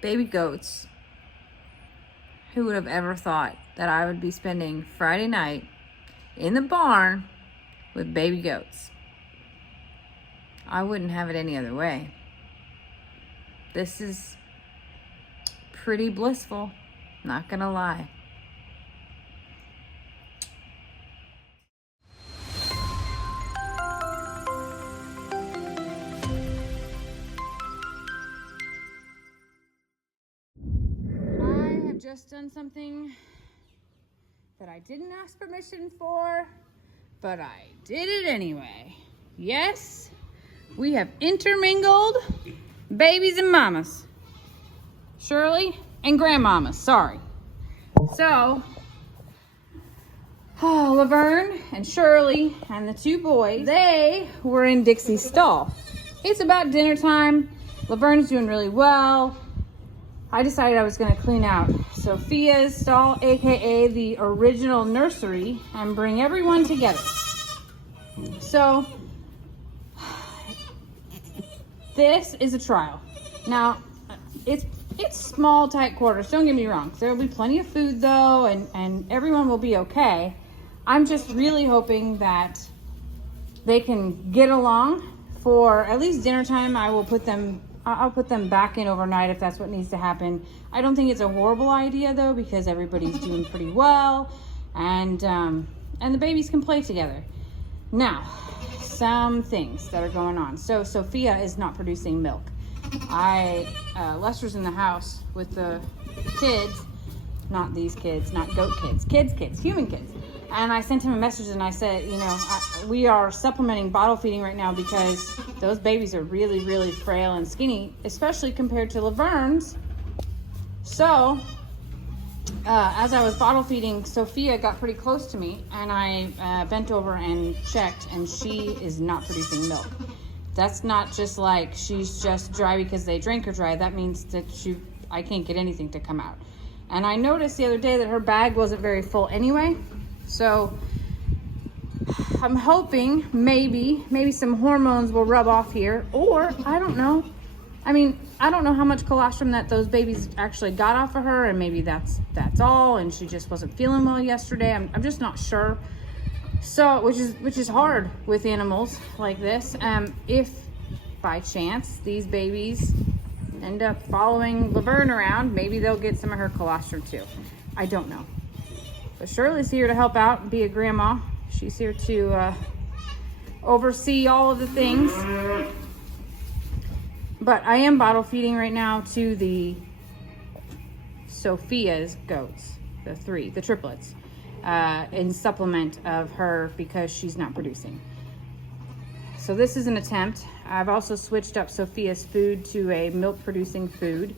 baby goats. Who would have ever thought that I would be spending Friday night in the barn with baby goats? I wouldn't have it any other way. This is pretty blissful, not gonna lie. I have just done something that I didn't ask permission for, but I did it anyway. Yes, we have intermingled babies and mamas. Shirley and grandmamas, sorry. So, Laverne and Shirley and the two boys, they were in Dixie's stall. It's about dinner time. Laverne's doing really well. I decided I was going to clean out Sophia's stall, aka the original nursery, and bring everyone together. So, this is a trial. Now, it's small, tight quarters, don't get me wrong. There will be plenty of food though, and everyone will be okay. I'm just really hoping that they can get along for at least dinner time. I'll put them back in overnight if that's what needs to happen. I don't think it's a horrible idea though, because everybody's doing pretty well, and the babies can play together. Now, some things that are going on. So Sophia is not producing milk. Lester's in the house with the kids, not these kids, not goat kids, human kids. And I sent him a message and I said, we are supplementing bottle feeding right now because those babies are really, really frail and skinny, especially compared to Laverne's. So, as I was bottle feeding, Sophia got pretty close to me and I bent over and checked, and she is not producing milk. That's not just like she's just dry because they drank her dry. That means that I can't get anything to come out. And I noticed the other day that her bag wasn't very full anyway. So I'm hoping maybe some hormones will rub off here, or I don't know. I mean, I don't know how much colostrum that those babies actually got off of her, and maybe that's all, and she just wasn't feeling well yesterday. I'm just not sure. So, which is hard with animals like this. If by chance these babies end up following Laverne around, maybe they'll get some of her colostrum too. I don't know. But Shirley's here to help out and be a grandma. She's here to oversee all of the things. But I am bottle feeding right now to the Sophia's goats, the triplets, in supplement of her because she's not producing. So this is an attempt. I've also switched up Sophia's food to a milk producing food.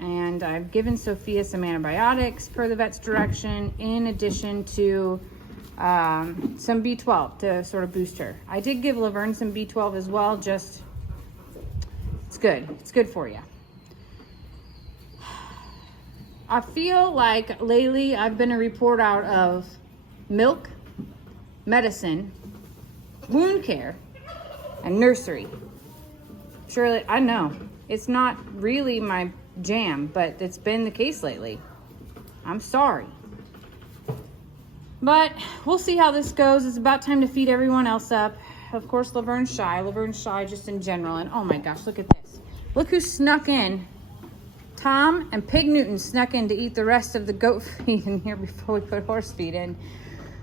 And I've given Sophia some antibiotics per the vet's direction, in addition to some B12 to sort of boost her. I did give Laverne some B12 as well, just, it's good. It's good for you. I feel like lately I've been a report out of milk, medicine, wound care, and nursery. Surely, I know, it's not really my jam, but it's been the case lately. I'm sorry. But we'll see how this goes. It's about time to feed everyone else up. Of course, Laverne's shy. Laverne's shy just in general. And oh my gosh, look at this. Look who snuck in. Tom and Pig Newton snuck in to eat the rest of the goat feed in here before we put horse feed in.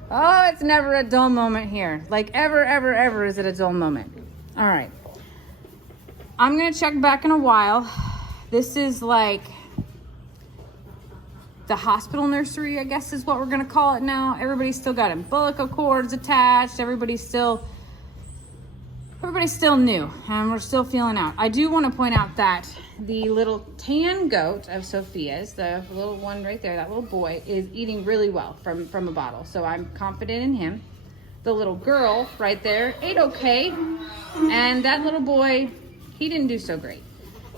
Oh, it's never a dull moment here. Like ever is it a dull moment. All right. I'm going to check back in a while. This is like the hospital nursery, I guess is what we're going to call it now. Everybody's still got umbilical cords attached. Everybody's still new, and we're still feeling out. I do want to point out that the little tan goat of Sophia's, the little one right there, that little boy, is eating really well from a bottle. So I'm confident in him. The little girl right there ate okay, and that little boy, he didn't do so great.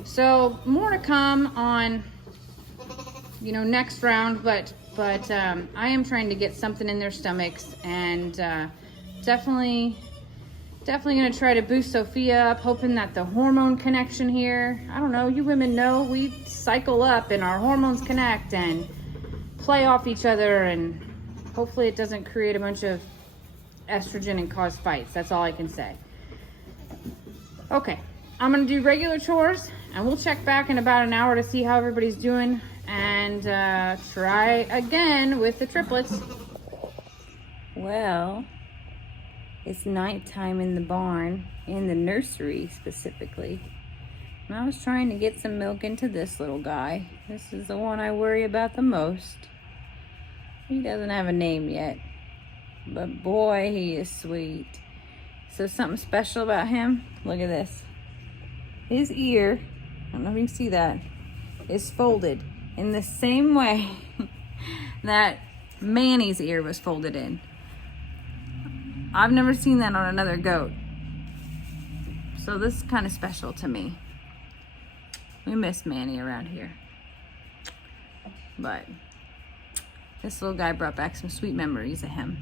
So more to come on, next round, but I am trying to get something in their stomachs, and definitely Definitely gonna try to boost Sophia up, hoping that the hormone connection here, I don't know, you women know we cycle up and our hormones connect and play off each other, and hopefully it doesn't create a bunch of estrogen and cause fights. That's all I can say. Okay, I'm gonna do regular chores and we'll check back in about an hour to see how everybody's doing and try again with the triplets. Well, it's nighttime in the barn, in the nursery specifically. And I was trying to get some milk into this little guy. This is the one I worry about the most. He doesn't have a name yet, but boy, he is sweet. So something special about him, look at this. His ear, I don't know if you can see that, is folded in the same way that Manny's ear was folded in. I've never seen that on another goat. So this is kind of special to me. We miss Manny around here. But this little guy brought back some sweet memories of him.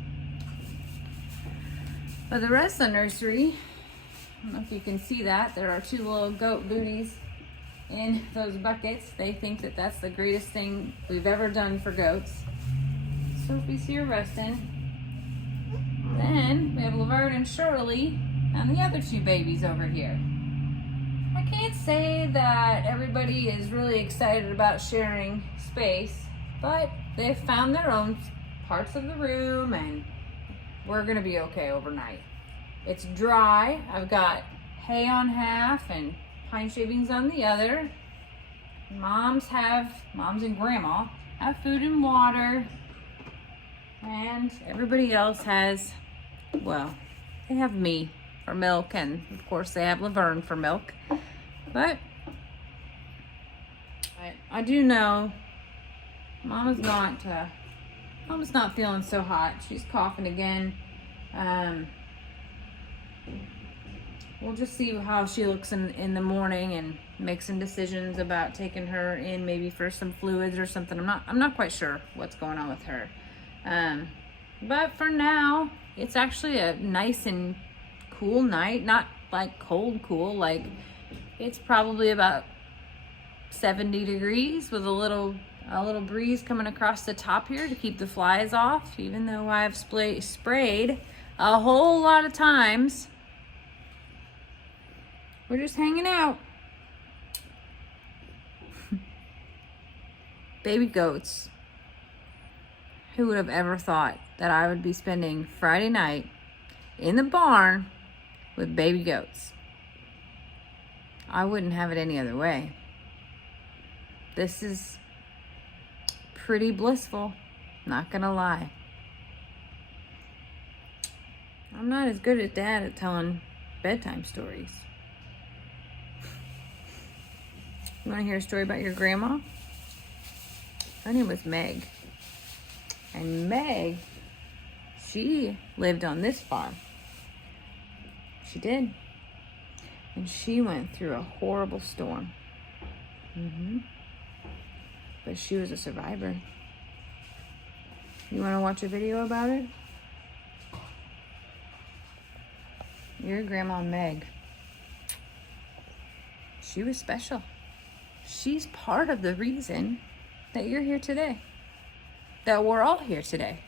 But the rest of the nursery, I don't know if you can see that, there are 2 little goat booties in those buckets. They think that that's the greatest thing we've ever done for goats. Sophie's here resting. Then we have Laverne and Shirley and the other 2 babies over here. I can't say that everybody is really excited about sharing space, but they've found their own parts of the room and we're gonna be okay overnight. It's dry. I've got hay on half and pine shavings on the other. Moms and Grandma have food and water. And everybody else has, well, they have me for milk, and of course they have Laverne for milk. But I do know Mama's not feeling so hot. She's coughing again. We'll just see how she looks in the morning and make some decisions about taking her in maybe for some fluids or something. I'm not quite sure what's going on with her. But for now, it's actually a nice and cool night. Not like cold, like it's probably about 70 degrees with a little breeze coming across the top here to keep the flies off, even though I've sprayed a whole lot of times. We're just hanging out. Baby goats. Who would have ever thought that I would be spending Friday night in the barn with baby goats? I wouldn't have it any other way. This is pretty blissful, not gonna lie. I'm not as good as Dad at telling bedtime stories. You wanna hear a story about your grandma? Her name was Meg. And Meg, she lived on this farm. She did. And she went through a horrible storm. But she was a survivor. You want to watch a video about it? Your grandma Meg. She was special. She's part of the reason that you're here today. That we're all here today.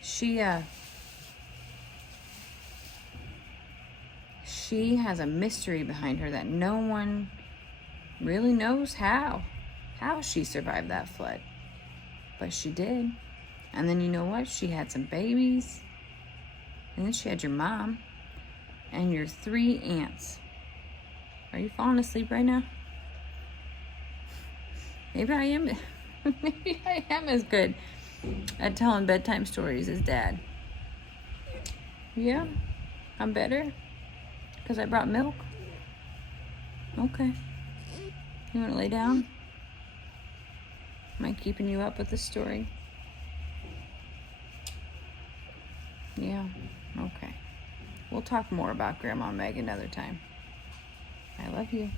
She has a mystery behind her that no one really knows how she survived that flood. But she did. And then you know what? She had some babies. And then she had your mom and your 3 aunts. Are you falling asleep right now? Maybe I am. Maybe I am as good at telling bedtime stories as Dad. Yeah, I'm better because I brought milk. Okay. You want to lay down? Am I keeping you up with the story? Yeah, okay. We'll talk more about Grandma Meg another time. I love you.